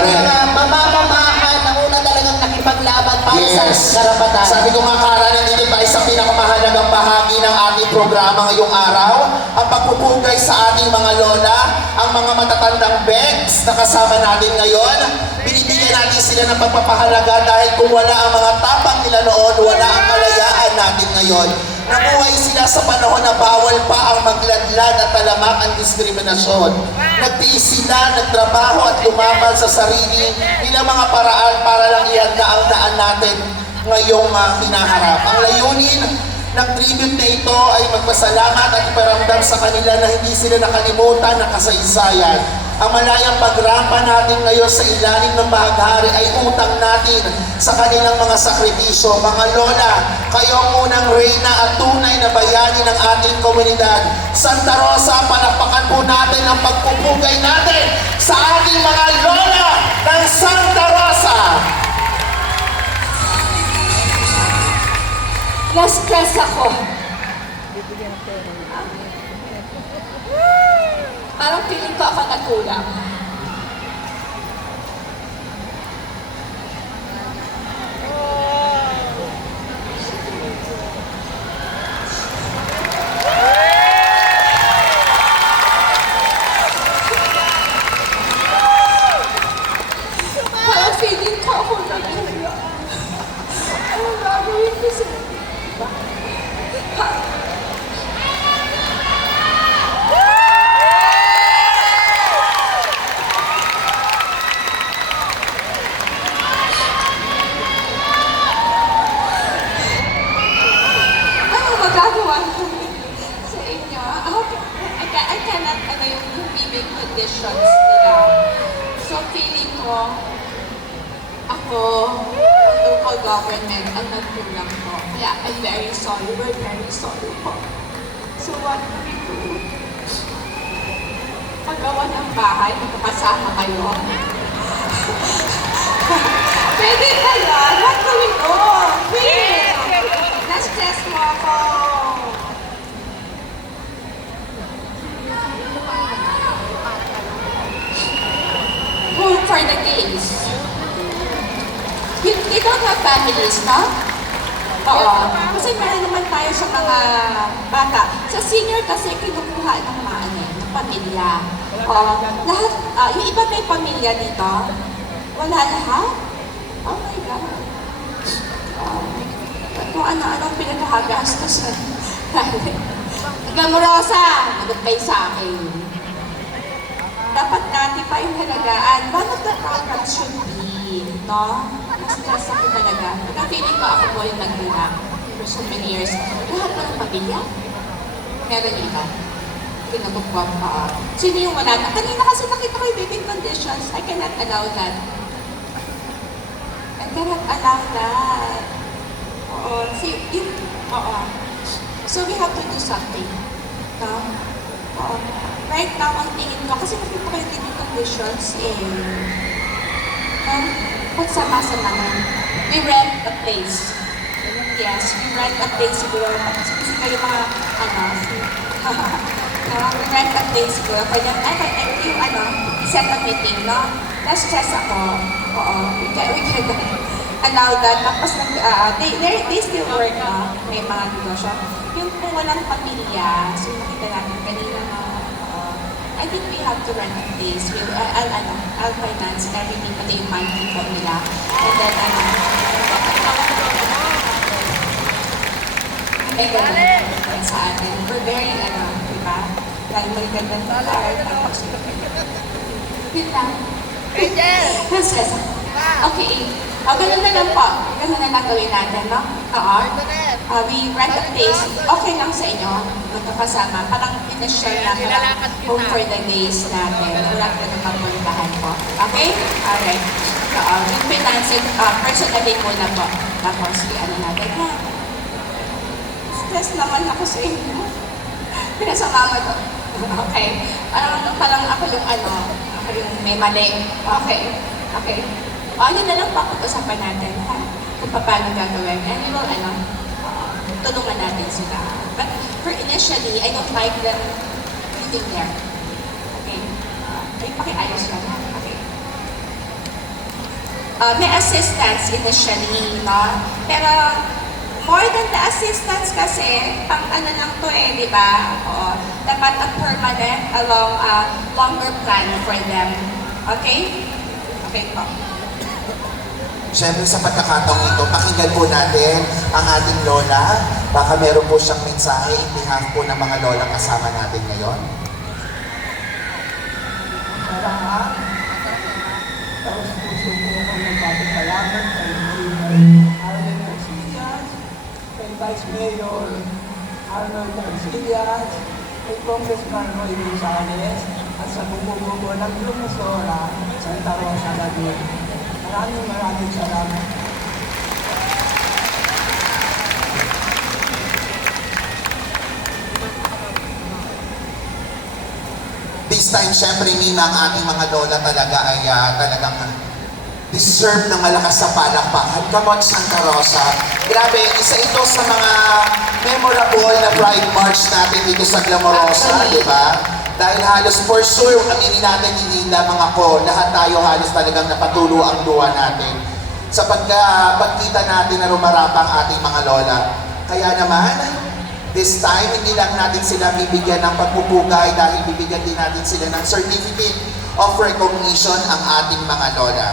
Correct. mga mamamamahan na una talagang nakipaglaban para sa karapatan. Sabi ko nga, Kara, nandito tayo sa pinakamahalagang bahagi ng ating programa ngayong araw, ang pagpupugay sa ating mga lola, ang mga matatandang begs na kasama natin ngayon. Binibigyan natin sila ng pagpapahalaga dahil kung wala ang mga tapang nila noon, wala ang kalayaan natin ngayon. Nabuhay sila sa panahon na bawal pa ang magladlad at talamak ang diskriminasyon. Nagtiis sila, nagtrabaho at lumaban sa sarili nilang mga paraan para lang ihanda ang daan natin ngayong hinaharap. Ang layunin ng tribute na ito ay magpasalamat at iparamdam sa kanila na hindi sila nakalimutan ng kasaysayan. Ang malayang pagrampa natin ngayon sa ilalim ng bahaghari ay utang natin sa kanilang mga sakripisyo. Mga lola, kayo ang unang reyna at tunay na bayani ng ating komunidad. Santa Rosa, palakpakan po natin ang pagpupugay natin sa ating mga lola ng Santa Rosa. Na-stress ako. Parang feeling ko ako nagkulang. Parang feeling ko ako nagkulang. Ano gagawin ko sa magagawa ko sa inyo? I cannot, yung living conditions nila. So feeling ko, ako, local government, ang nagkulang po. Kaya I'm very sorry, we're very sorry po. So what do we do? Paggawa ng bahay, magkakasama kayo. Pwede kaya? What do we do? Please! Na-stress mo ako. Home for the gays. You don't have families, no? Oo. Kasi meron naman tayo sa mga bata. Sa senior kasi kinukuha ng mga ng pamilya. Lahat, yung iba may pamilya dito. Wala lahat? Oh my God. Kung ano-anong pinaghagastos na. Glamorosa, nagagpay sa akin. Dapat natin pa yung halagaan. One of the programs should be, no? Mas ako talaga. Pagka-feeling ko ako po yung nagbilang for so many years. Lahat ng pamilya, meron iba. Pinagugwag pa. Sino yung wala na? Kanina kasi nakita ko yung living conditions. I cannot allow that. I cannot allow that. Oo. Oo. So we have to do something. No? Oo. Right now, ang tingin ko, kasi nakita ko yung living conditions pagsama-sa naman. We rent a place. Yes, we rent a place siguro. Kasi kayo mga, we rent a place siguro. Kaya yung set a meeting, no? Na-stress ako. Oo. We can allow that. Tapos, they still work, no? May mga negosyo. Yung kung walang pamilya, so nakita natin kanina, I think we have to rent a place. I'll finance everything pati yung monthly po nila. And then, may ganun sa atin. We're very, diba? Dahil may ganun sa atin. Tapos, yun lang. Stress ako. Okay. Ganun na lang po. Ganun na lang gawin natin, no? Oo. We rent a place. Okay lang sa inyo. Magkakasama. Parang pinashare na parang home for the days natin. Wala ka na mapuntahan po. Okay? Alright. Oo. Yung financing, personally muna po. Tapos, natin, ha? Stress naman ako sa inyo. Pinasama to. Okay. Parang ako yung ako yung may mali. Okay. Okay. Yun na lang pag-usapan natin, ha? Kung paano gagawin. And we will, tulungan natin sila. But for initially, I don't like them living there. Okay? Ay, pakiayos lang. Okay? may assistance initially, no? Pero more than the assistance kasi, pang ano lang to di ba? Oo, dapat a permanent, longer plan for them. Okay? Okay po. Siyempre sa pagkakataong ito, pakinggan po natin ang ating lola. Baka meron po siyang mensahe in behalf po ng mga lola kasama natin ngayon. Salamat. Tapos puso ko ako nagpapasalamat kay Arlen Garcias, kay Vice Mayor Arnold Garcias, kay Congressman Roy Gonzales, at sa bumubuo ng Lumusora, Santa Rosa, Laguna. Maraming salamat. This time, syempre, Nina, ang ating mga lola talaga ay talagang deserve ng malakas sa palakpakan. Come on, Santa Rosa. Grabe, isa ito sa mga memorable na Pride March natin dito sa Glamorosa, di ba? Dahil halos for sure, aminin natin, hindi na mga ko, lahat tayo halos talagang napatulo ang luha natin sa pagkita natin na rumarap ang ating mga lola. Kaya naman, this time, hindi lang natin sila bibigyan ng pagpupugay dahil bibigyan din natin sila ng certificate of recognition ang ating mga lola.